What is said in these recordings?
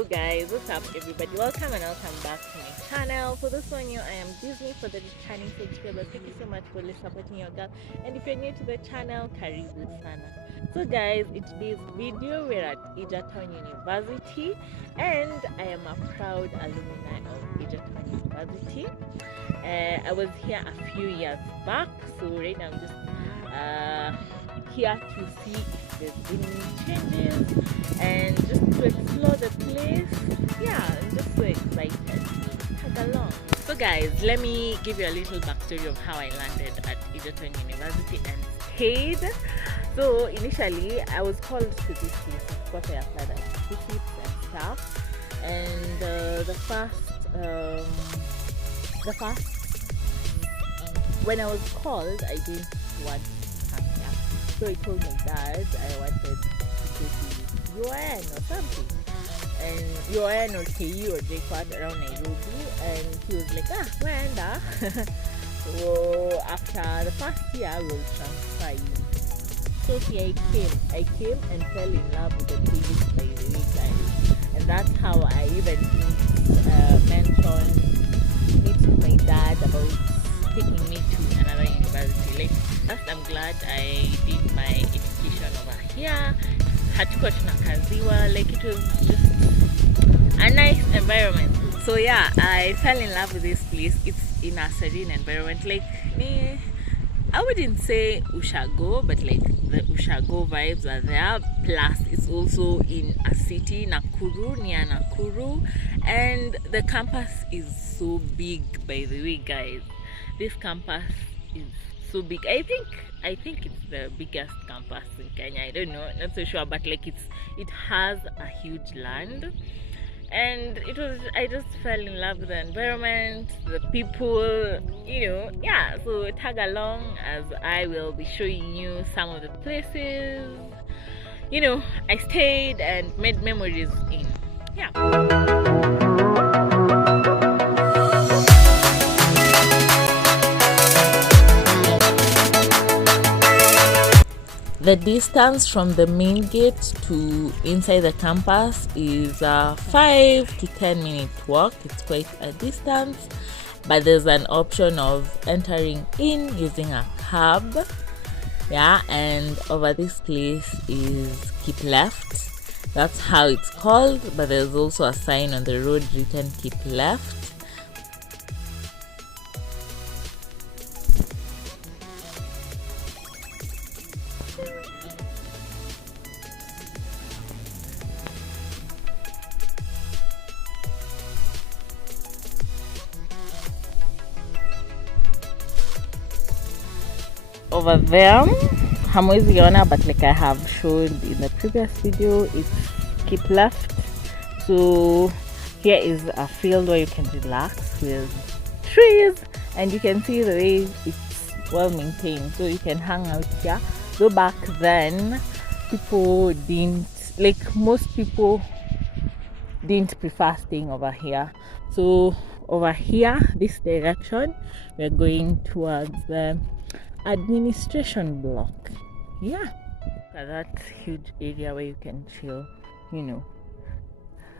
Hello guys, what's up everybody? Welcome and welcome back to my channel. For this one I am Disney. For the returning subscribers, thank you so much for supporting your girl. And if you're new to the channel, karibu sana. So guys, in today's video we're at Egerton University and I am a proud alumni of Egerton University. I was here a few years back, so right now I'm just here to see if there's been any changes and just to explore the place. Yeah, I'm just so excited. Tag along. So guys, let me give you a little backstory of how I landed at Egerton University and stayed. So initially I was called to this place. Of course I applied at tickets and stuff, and the first when I was called, I didn't want to come here. So I told my dad I wanted to go to UN or something. And UN or KU or JQuat around Nairobi. And he was like, wenda. So after the first year, we'll transfer you. So see, I came and fell in love with the place by the way, guys. And that's how I even mentioned it to my dad about taking me to another university. Like, first I'm glad I did my education over here. Hatukuwa tunakaziwa, like it was just a nice environment. So yeah, I fell in love with this place. It's in a serene environment. Like, I wouldn't say Ushago, but like the Ushago vibes are there. Plus, it's also in a city, Nakuru, near Nakuru, and the campus is so big. By the way, guys, this campus is so big. I think it's the biggest campus in Kenya. I don't know, not so sure, but like it has a huge land. And I just fell in love with the environment, the people, yeah. So tag along as I will be showing you some of the places, I stayed and made memories in. Yeah. The distance from the main gate to inside the campus is a 5 to 10 minute walk. It's quite a distance, but there's an option of entering in using a cab. Yeah, and over this place is keep left. That's how it's called, but there's also a sign on the road written keep left. Over there, hamwezi ona, but like I have showed in the previous video, it's keep left. So here is a field where you can relax with trees, and you can see the way it's well maintained, so you can hang out here. So back then, most people didn't prefer staying over here. So over here, this direction, we're going towards the administration block. Yeah, look at that huge area where you can chill,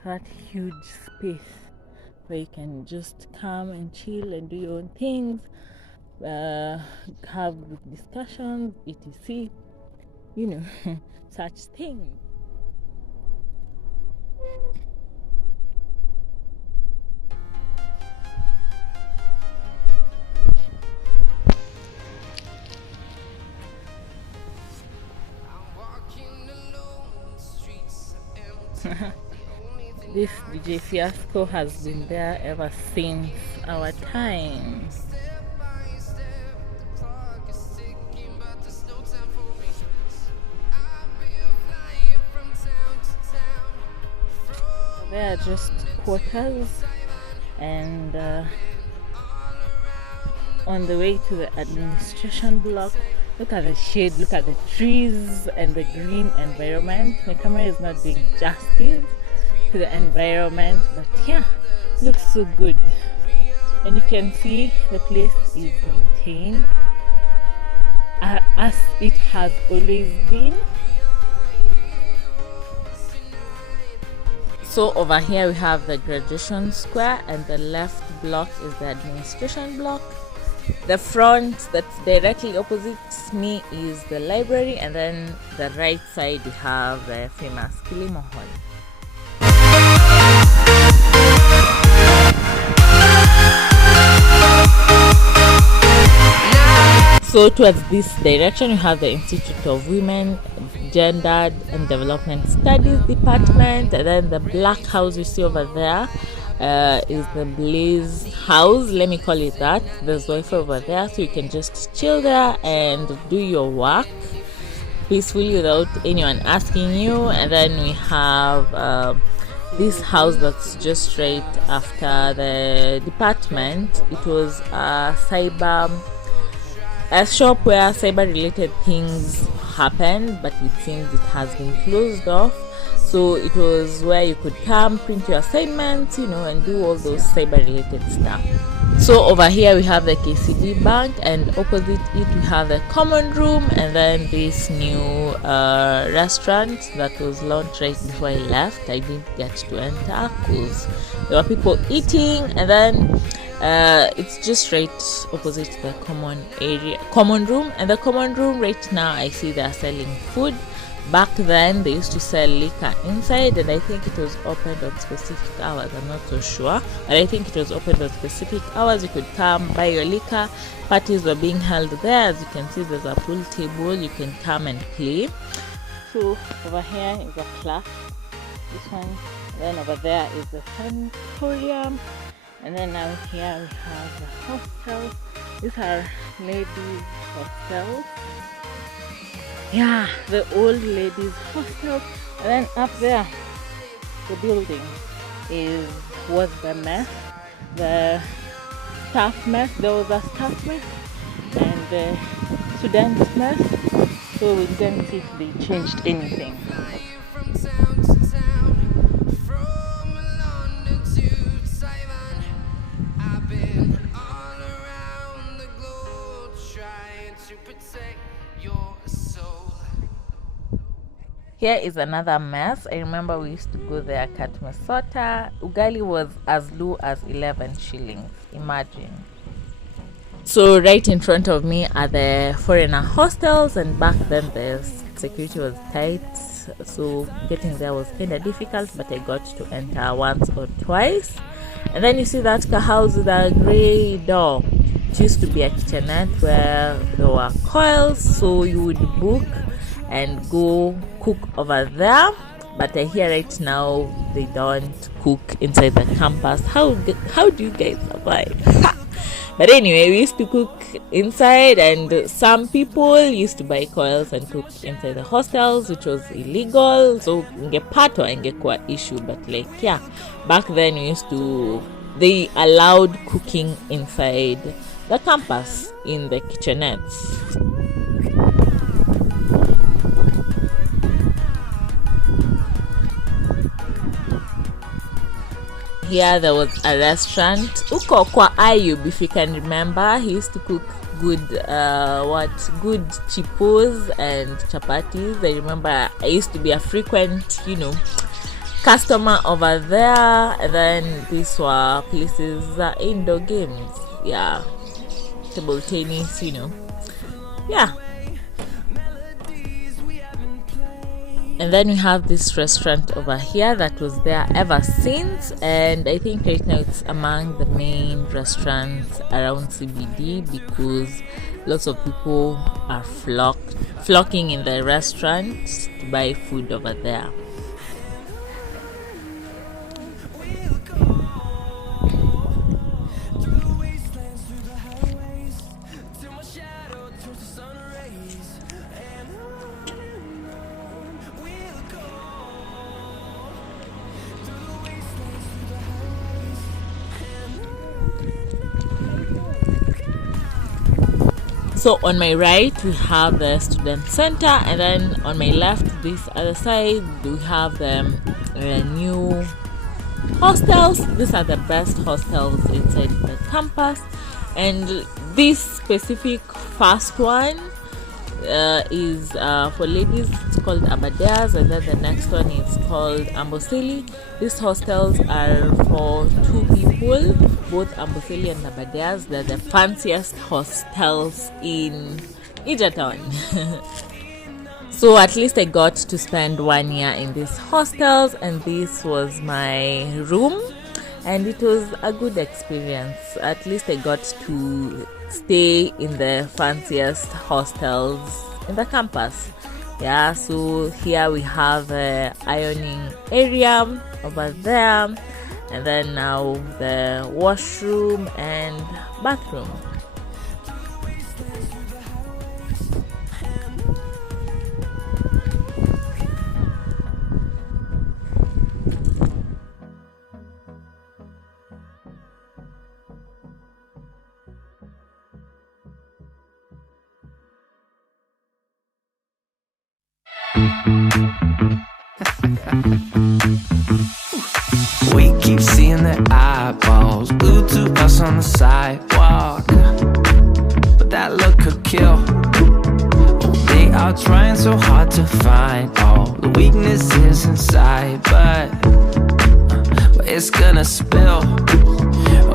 that huge space where you can just come and chill and do your own things, have discussions, etc, such things. This DJ Fiasco has been there ever since our time. They are just quarters, and on the way to the administration block, look at the shade, look at the trees and the green environment. My camera is not doing justice to the environment, but yeah, looks so good. And you can see the place is maintained as it has always been. So over here we have the graduation square, and the left block is the administration block. The front that's directly opposite me is the library, and then the right side we have the famous Kilimo Hall. So towards this direction, you have the Institute of Women, Gender and Development Studies Department, and then the black house you see over there is the Blaze House, let me call it that. There's Wi-Fi over there, so you can just chill there and do your work peacefully without anyone asking you. And then we have this house that's just right after the department. It was a shop where cyber related things happened, but it seems it has been closed off. So it was where you could come, print your assignments, and do all those cyber related stuff. So over here we have the KCB bank, and opposite it we have the common room, and then this new restaurant that was launched right before I left. I didn't get to enter because there were people eating, and then it's just right opposite the common room. And the common room right now I see they are selling food. Back then they used to sell liquor inside, and I think it was opened on specific hours. I'm not so sure, but I think it was opened on specific hours. You could come buy your liquor. Parties were being held there. As you can see, there's a pool table. You can come and play. So over here is a class, this one, and then over there is the sanatorium, and then out here we have the hostels. These are ladies hostels. Yeah, the old ladies hostel. And then up there, the building was the mess, the staff mess. There was a staff mess and the students mess. So we didn't see if they changed anything. Here is another mess. I remember we used to go there at Mesota. Ugali was as low as 11 shillings. Imagine. So right in front of me are the foreigner hostels, and back then the security was tight, so getting there was kind of difficult, but I got to enter once or twice. And then you see that house with a grey door. It used to be a kitchenette where there were coils, so you would book and go cook over there. But I hear right now they don't cook inside the campus. How do you guys survive? But anyway, we used to cook inside, and some people used to buy coils and cook inside the hostels, which was illegal. So ingepatwa ingekuwa issue, but back then they allowed cooking inside the campus in the kitchenettes. Here there was a restaurant, uko kwa Ayub, if you can remember. He used to cook good chipos and chapatis. I remember I used to be a frequent, customer over there. And then these were places, indoor games, table tennis, And then we have this restaurant over here that was there ever since, and I think right now it's among the main restaurants around CBD because lots of people are flocking in the restaurants to buy food over there. So on my right we have the student center, and then on my left, this other side, we have the new hostels. These are the best hostels inside the campus, and this specific first one is for ladies. It's called Abadeas, and then the next one is called Amboseli. These hostels are for 2 people, both Amboseli and Abadeas. They're the fanciest hostels in Egerton. So at least I got to spend 1 year in these hostels, and this was my room, and it was a good experience. At least I got to stay in the fanciest hostels in the campus. Yeah, so here we have the ironing area over there, and then now the washroom and bathroom. We keep seeing their eyeballs glued to us on the sidewalk, but that look could kill. Oh, they are trying so hard to find all the weaknesses inside, but it's gonna spill.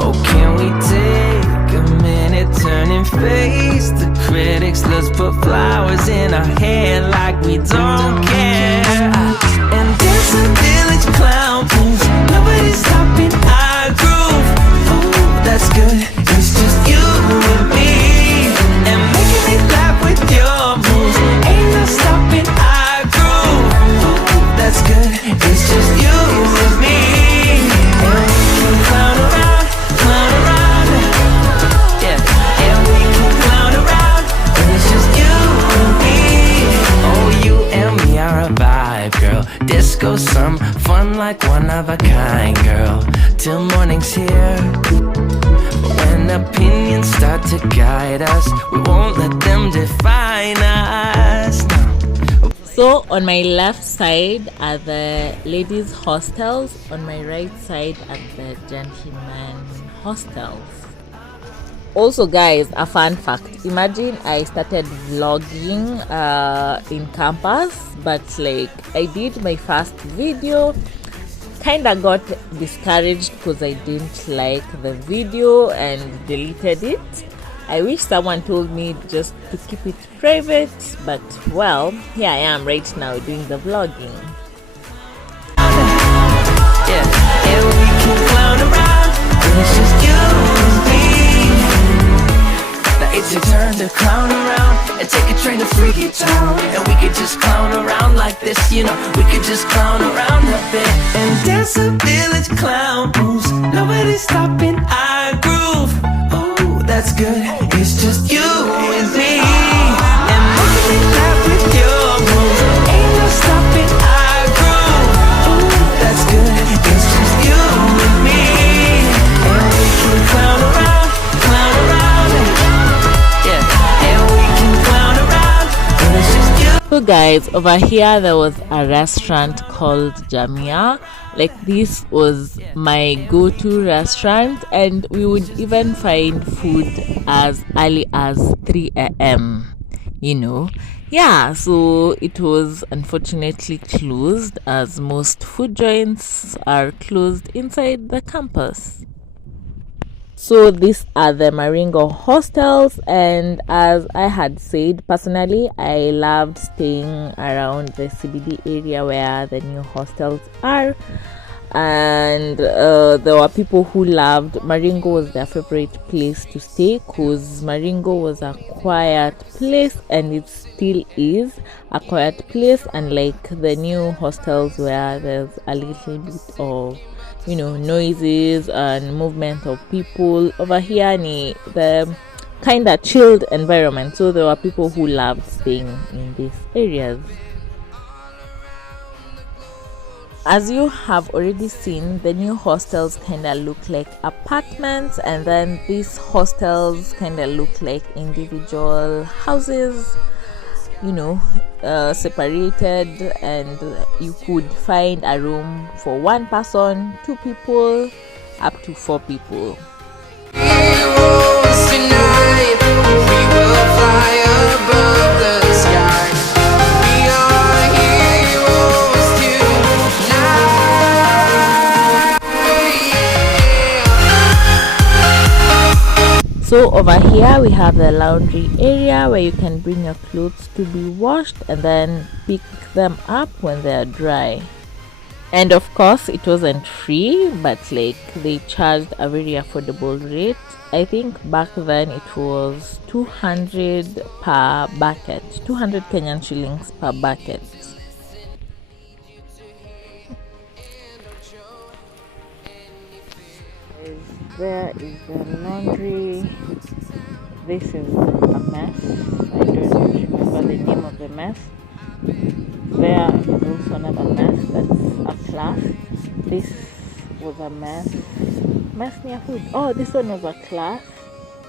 Oh, can we take a minute, turn and face the critics? Let's put flowers in our hair like we don't care, and dance a village clown moves. Nobody's stopping our groove. Oh, that's good. It's just you and me, and making me laugh with your moves. Ain't no stopping our groove. Oh, that's good. It's just you and me, and we can clown around, yeah. And we can clown around, and it's just you and me. Oh, you and me are a vibe, girl. Disco, some fun like one of a kind, girl. Till morning's here. When opinions start to guide us, we won't let them define us. No. So on my left side are the ladies' hostels, on my right side are the gentlemen hostels. Also guys, a fun fact, imagine I started vlogging in campus, but like I did my first video, kinda got discouraged because I didn't like the video and deleted it. I wish someone told me just to keep it private, but well, here I am right now doing the vlogging. Yeah, and we can clown around, and it's just you and me. Now it's your turn to clown around and take a train to Freaky Town, and we could just clown around like this, you know. We could just clown around a bit and dance a village clown moves. Nobody's stopping our groove. Oh, that's good. It's just you and me, and making me laugh with your moves. Ain't no stopping our groove. Oh, that's good. It's just you and me, and we can clown around, yeah. And we can clown around, and it's just you. So guys, over here there was a restaurant called Jamia. Like this was my go-to restaurant, and we would even find food as early as 3 a.m. you know. Yeah, so it was unfortunately closed, as most food joints are closed inside the campus. So these are the Maringo hostels, and as I had said, personally I loved staying around the CBD area where the new hostels are, and there were people who loved Maringo. Was their favorite place to stay because Maringo was a quiet place, and it still is a quiet place, unlike the new hostels where there's a little bit of, you know, noises and movement of people. Over here the kind of chilled environment, so there were people who loved staying in these areas. As you have already seen, the new hostels kind of look like apartments, and then these hostels kind of look like individual houses, you know, separated, and you could find a room for 1 person, 2 people, up to 4 people. Heroes tonight, we will fly above the sky. We are heroes. So over here we have the laundry area where you can bring your clothes to be washed and then pick them up when they are dry. And of course it wasn't free, but like they charged a very affordable rate. I think back then it was 200 per bucket, 200 Kenyan shillings per bucket. There is the laundry. This is a mess. I don't remember the name of the mess. There is also another mess. That's a class. This was a mess. Mess near food. Oh, this one was a class.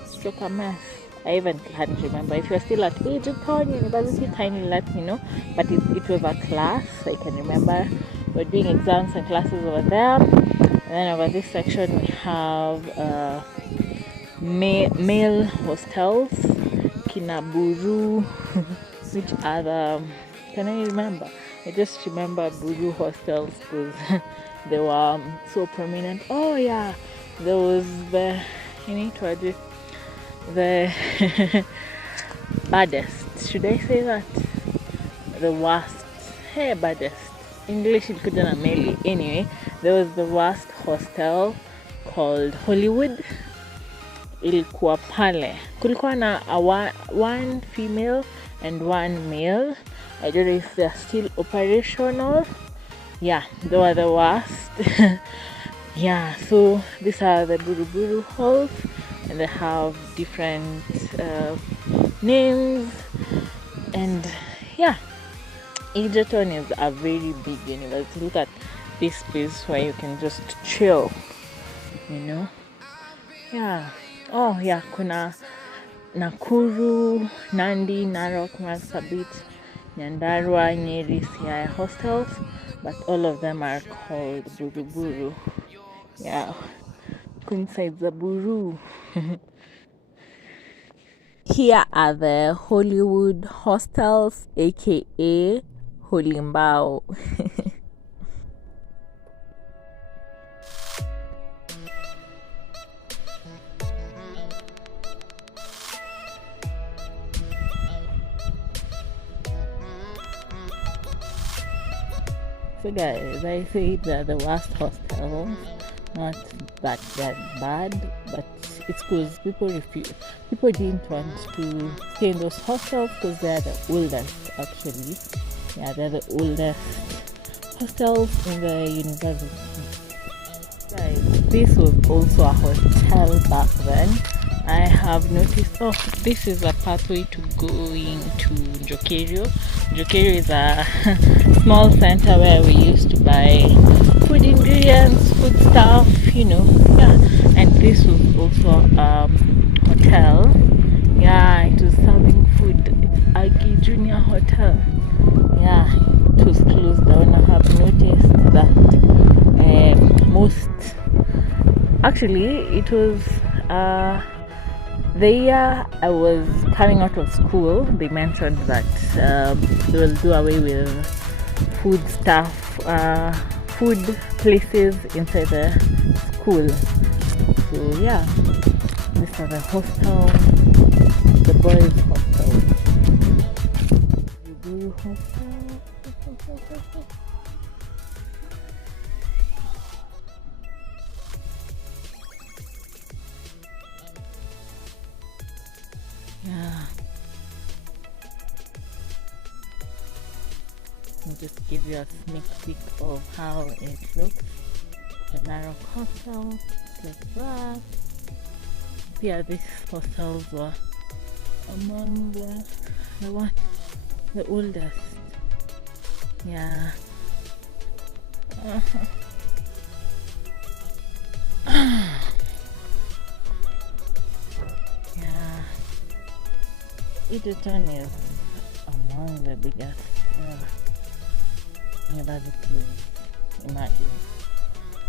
Stroke a mess. I even can't remember. If you're still at Egerton University, kindly let me know. But it was a class. I can remember. We're doing exams and classes over there. And then over this section we have male hostels, Kinaburu, which other can I remember? I just remember Buru hostels because they were so prominent. Oh yeah, there was the baddest. Should I say that? The worst. Hey, baddest. English ilikuja na meli. Anyway, there was the worst hostel called Hollywood. Ilikuwa pale. Kulikuwa na one female and one male. I don't know if they're still operational. Yeah, they were the worst. Yeah, so these are the Buruburu halls and they have different names. And yeah, Egerton is a very big university. Look at this place where you can just chill, Yeah. Oh yeah, kuna Nakuru, Nandi, Narok, Marsabit, Nyandarua, Nyeri, Siaya hostels, but all of them are called Buruburu. Yeah, inside the Buru. Here are the Hollywood hostels, aka Holimbao. So guys, I say they're the worst hostels, not that bad, but it's because people didn't want to stay in those hostels because they're the oldest actually. Yeah, they're the oldest hostels in the university. Guys, this was also a hotel back then. I have noticed, this is a pathway to going to Njokerio. Njokerio is a small center where we used to buy food ingredients, food stuff, yeah. And this was also a hotel. Yeah, it was serving food. It's Agi Junior Hotel. Yeah, it was closed down. I have noticed that it was the year I was coming out of school. They mentioned that they will do away with food stuff, food places inside the school. So yeah, these are the hostels, the boys' hostels. Yeah. I'll just give you a sneak peek of how it looks. The narrow hostel, like that. Yeah, these hostels were among the oldest. Yeah. Yeah. Egerton is among the biggest universities, imagine.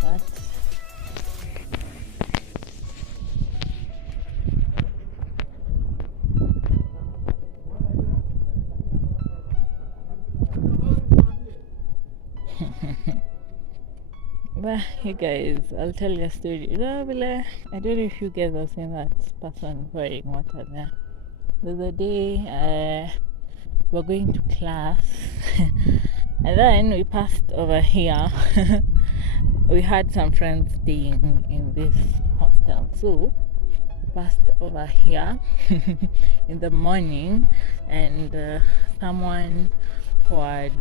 But Well, you guys, I'll tell you a story. I don't know if you guys have seen that person pouring water there. The other day, we're going to class, and then we passed over here. We had some friends staying in this hostel, so we passed over here in the morning, and someone poured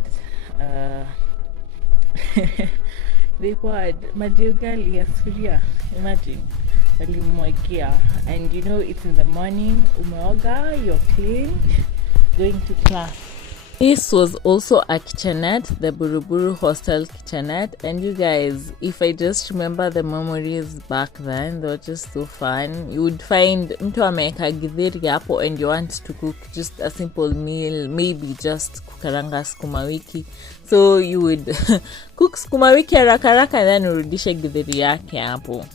they poured maji ugali ya sufuria, imagine, walimwagia, and you know it's in the morning, umeoga, you're clean, going to class. This was also a kitchenette, the Buruburu hostel kitchenette, and you guys, if I just remember the memories back then, they were just so fun. You would find mtu ameweka githeri hapo and you want to cook just a simple meal, maybe just kukaranga sukuma wiki, so you would cook sukuma wiki haraka haraka and then urudishe githeri yake hapo.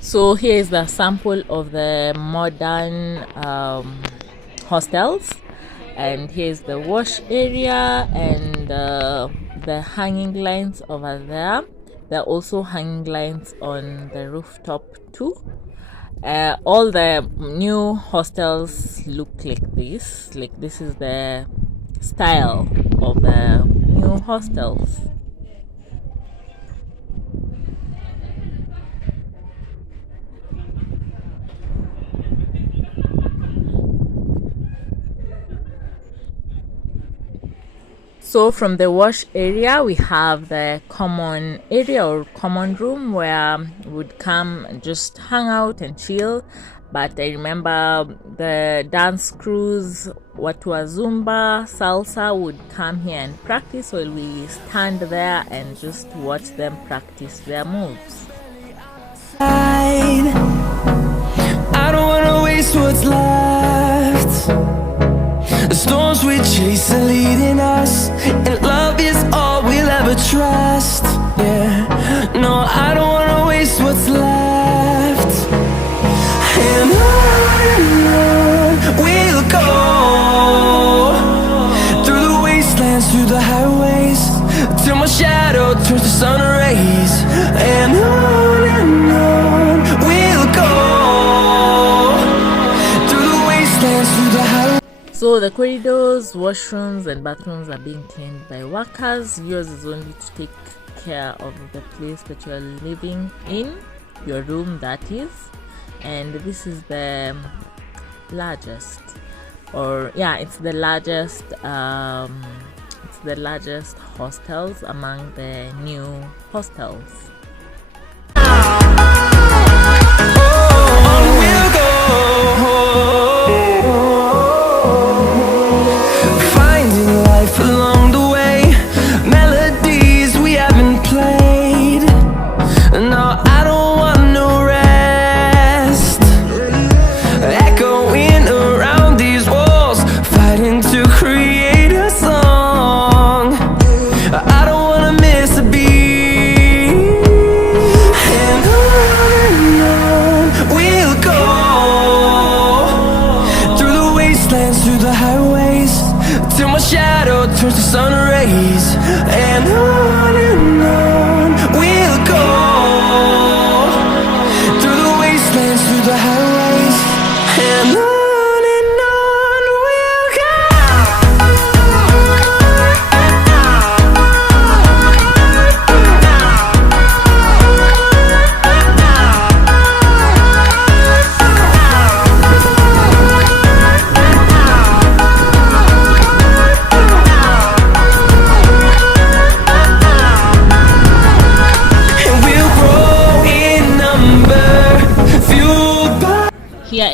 So here is the sample of the modern hostels, and here's the wash area and the hanging lines over there. There are also hanging lines on the rooftop too. All the new hostels look like this. Like, this is the style of the new hostels. So from the wash area, we have the common area or common room where we would come and just hang out and chill. But I remember the dance crews, watu wa Zumba, salsa would come here and practice while we stand there and just watch them practice their moves. I don't wanna waste what's left. The storms we chase are leading us, and love is all we'll ever trust. Yeah, no, I don't wanna waste what's left. And on we'll go, through the wastelands, through the highways, till my shadow turns to sun rays. And on we'll go, through the wastelands, through the highways. So the corridors, washrooms and bathrooms are being cleaned by workers. Yours is only to take care of the place that you are living in, your room that is. And this is the largest, or yeah, it's the largest hostels among the new hostels. Along the way, melodies we haven't played. No, I don't want no rest. Echoing around these walls, fighting to create a song. I don't wanna miss a beat.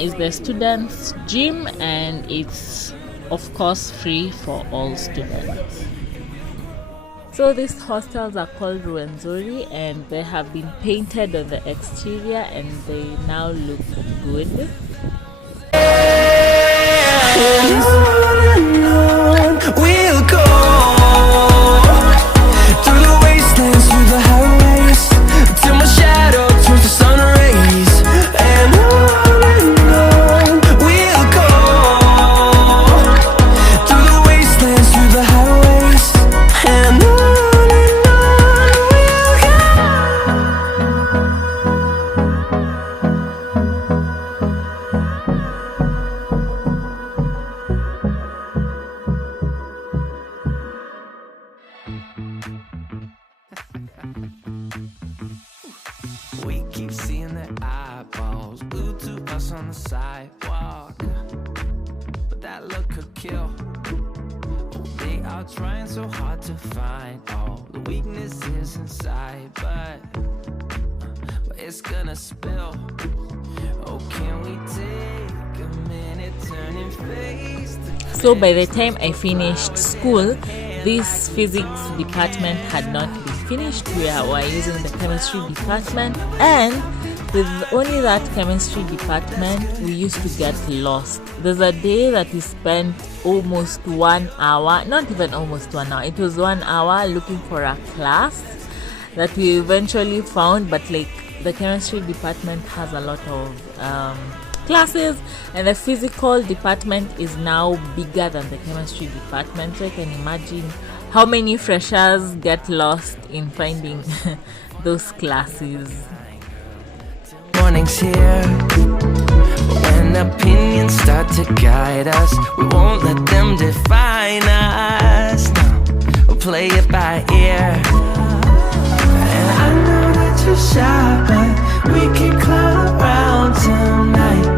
is the students' gym, and it's of course free for all students. So these hostels are called Ruwenzori, and they have been painted on the exterior and they now look good. We'll go through the wastelands, through the highways, till my shadow turns to sun rays. And on we'll go through the wastelands, through the highways, and on we keep seeing their eyeballs glued to us on the sidewalk, but that look could kill. Oh, they are trying so hard to find all the weaknesses inside, but it's gonna spill. Oh, can we take a minute, turn and face the So by the time I finished school, this physics department had not been finished. We were using the chemistry department, and with only that chemistry department we used to get lost. There's a day that we spent almost 1 hour, not even almost 1 hour, it was 1 hour looking for a class that we eventually found, but like the chemistry department has a lot of classes, and the physical department is now bigger than the chemistry department, so I can imagine how many freshers get lost in finding those classes. morning's here. When opinions start to guide us, we won't let them define us. No, we'll play it by ear. And I know that you're shy, but we can clown around tonight.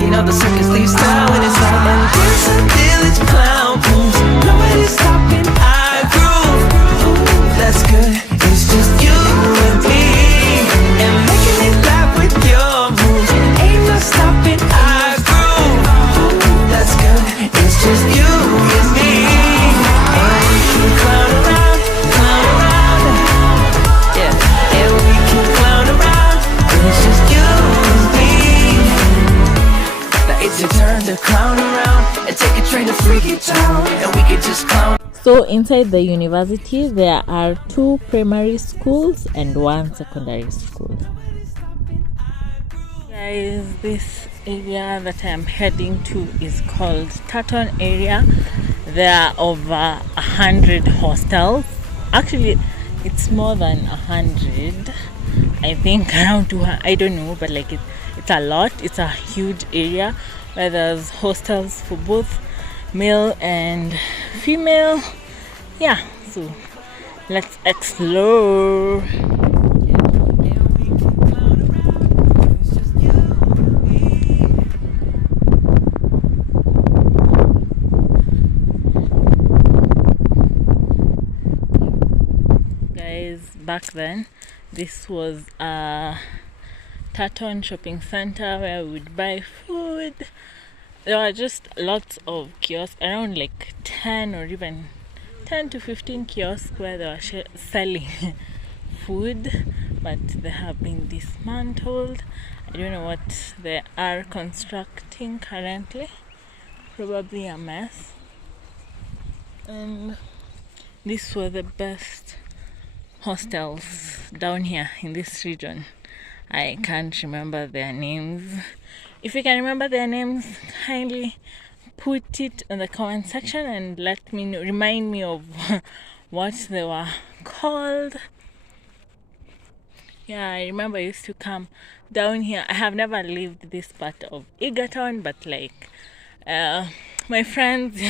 You know the circus leaves town when it's like, and dance until it's clown booms. Nobody's stopping our groove. Ooh, that's good. It's just you and me, and making it laugh with your moves. Ain't no stopping our groove. Ooh, that's good. It's just you and me, and we can clown around, yeah, and we can clown around. It's just you and me. It's your turn to clown around and take a train to Freaky Town, and we could just clown. So inside the university there are 2 primary schools and 1 secondary school. Guys, this area that I'm heading to is called Taton area. There are over 100 hostels. Actually, it's more than 100. I think around 200. I don't know, but like it's a lot. It's a huge area where there's hostels for both male and female. Yeah, so let's explore. Guys, back then this was a Taton shopping center where we would buy food. There were just lots of kiosks, around like 10 or even 10 to 15 kiosks where they were selling food, but they have been dismantled. I don't know what they are constructing currently. Probably a mess. And these were the best hostels down here in this region. I can't remember their names. If you can remember their names, kindly put it in the comment section and let me know, remind me of what they were called. Yeah, I remember I used to come down here. I have never lived this part of Egerton, but like my friends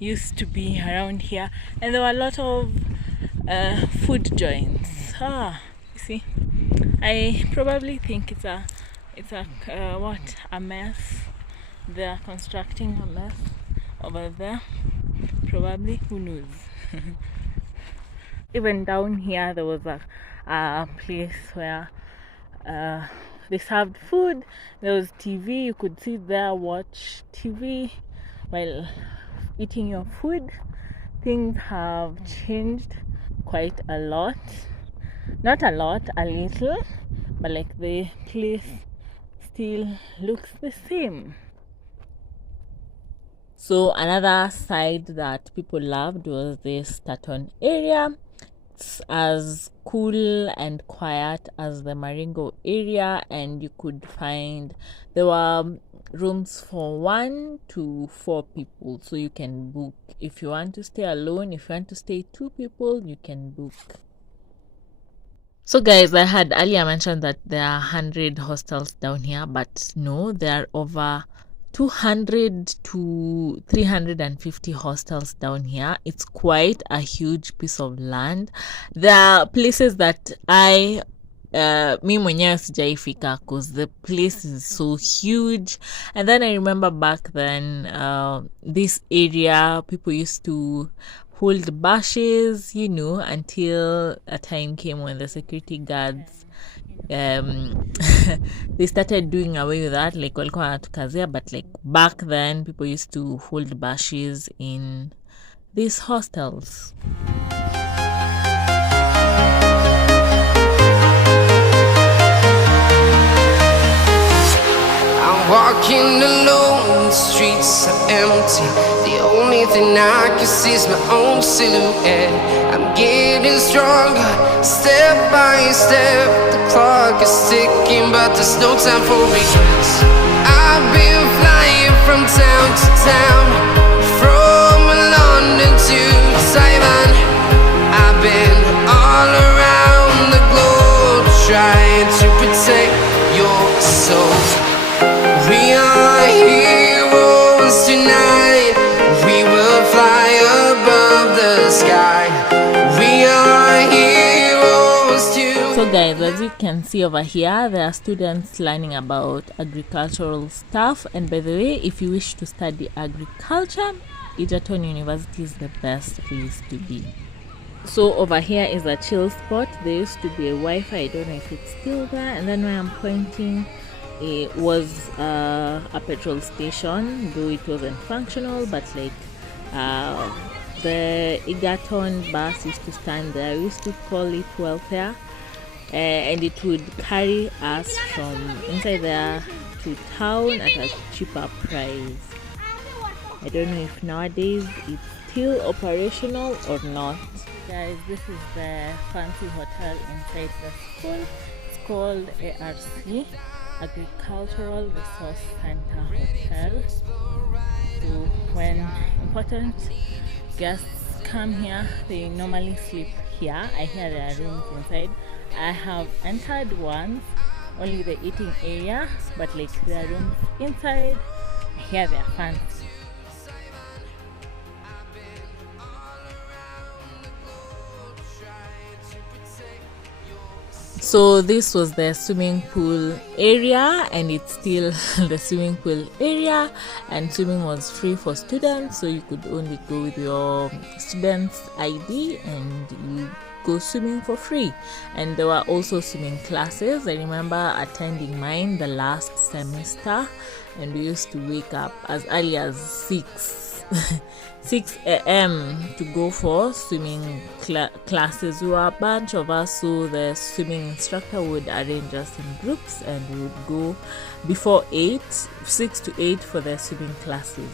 used to be around here, and there were a lot of food joints. You see, I probably think it's a mess. They're constructing a mess over there. Probably, who knows? Even down here there was a place where They served food. There was TV. You could sit there, watch TV while eating your food. Things have changed quite a lot. Not a lot, a little, but like the place still looks the same. So another side that people loved was this Taton area. It's as cool and quiet as the Maringo area, and you could find there were rooms for 1 to 4 people, so you can book. If you want to stay alone, if you want to stay 2 people, you can book. So guys, I had earlier mentioned that there are 100 hostels down here, but no, there are over 200 to 350 hostels down here. It's quite a huge piece of land. There are places that mi mwenyewe sijaifika because the place is so huge. And then I remember back then, this area, people used to hold bashes, until a time came when the security guards they started doing away with that, like walikuwa wanatukazia, but like back then people used to hold bashes in these hostels. Walking alone, the streets are empty. The only thing I can see is my own silhouette. I'm getting stronger, step by step. The clock is ticking, but there's no time for regrets. I've been flying from town to town, from London to Taiwan. I've been all around the globe, trying to protect your soul. We are heroes tonight. We will fly above the sky. We are heroes tonight. So guys, as you can see over here, there are students learning about agricultural stuff. And by the way, if you wish to study agriculture, Egerton University is the best place to be. So over here is a chill spot. There used to be a Wi-Fi. I don't know if it's still there. And then where I'm pointing, it was a petrol station, though it wasn't functional, but like the Egerton bus used to stand there. We used to call it welfare, and it would carry us from inside there to town at a cheaper price. I don't know if nowadays it's still operational or not. Guys, this is the fancy hotel inside the school. It's called ARC, Agricultural Resource Center Hotel. So when important guests come here, they normally sleep here. I hear there are rooms inside. I have entered once, only the eating area, but like there are rooms inside. I hear they are fancy. So this was the swimming pool area, and it's still the swimming pool area, and swimming was free for students, so you could only go with your student's ID and you go swimming for free. And there were also swimming classes. I remember attending mine the last semester, and we used to wake up as early as 6 a.m. to go for swimming classes. We were a bunch of us, so the swimming instructor would arrange us in groups, and we would go before 6 to 8 for the swimming classes.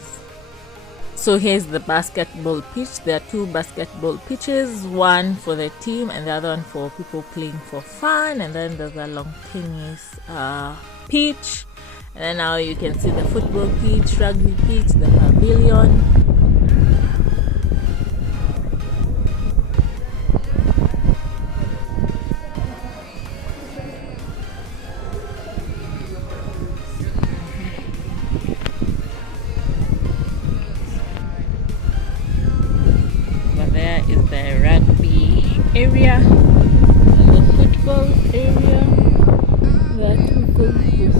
So here's the basketball pitch. There are 2 basketball pitches, one for the team and the other one for people playing for fun. And then there's a long tennis pitch, and then now you can see the football pitch, rugby pitch, the pavilion. Is the rugby area and the football area. There are 2 goals.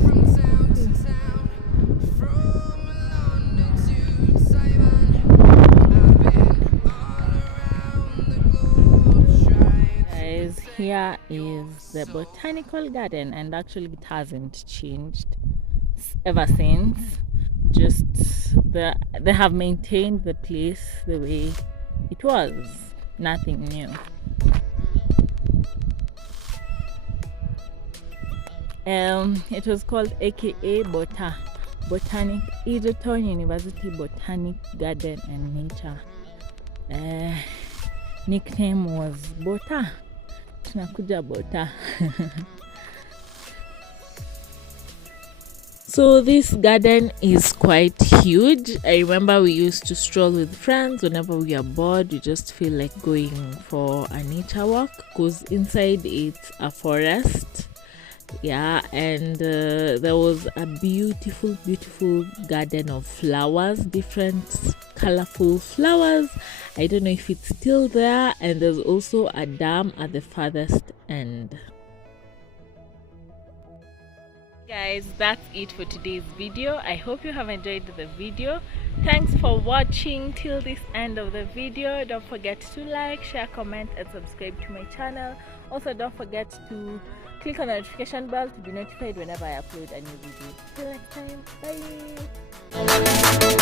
Guys, here is the Botanical Garden, and actually it hasn't changed ever since. Just they have maintained the place the way it was, nothing new. It was called AKA Egerton University Botanic Garden and Nature. Nickname was Bota. Tunakuja Bota. So this garden is quite huge. I remember we used to stroll with friends whenever we are bored. We just feel like going for a nature walk because inside it's a forest. Yeah, and there was a beautiful garden of flowers, different colorful flowers. I don't know if it's still there, and there's also a dam at the farthest end. Guys, that's it for today's video. I hope you have enjoyed the video. Thanks for watching till this end of the video. Don't forget to like, share, comment and subscribe to my channel. Also, don't forget to click on the notification bell to be notified whenever I upload a new video. Till next time, bye.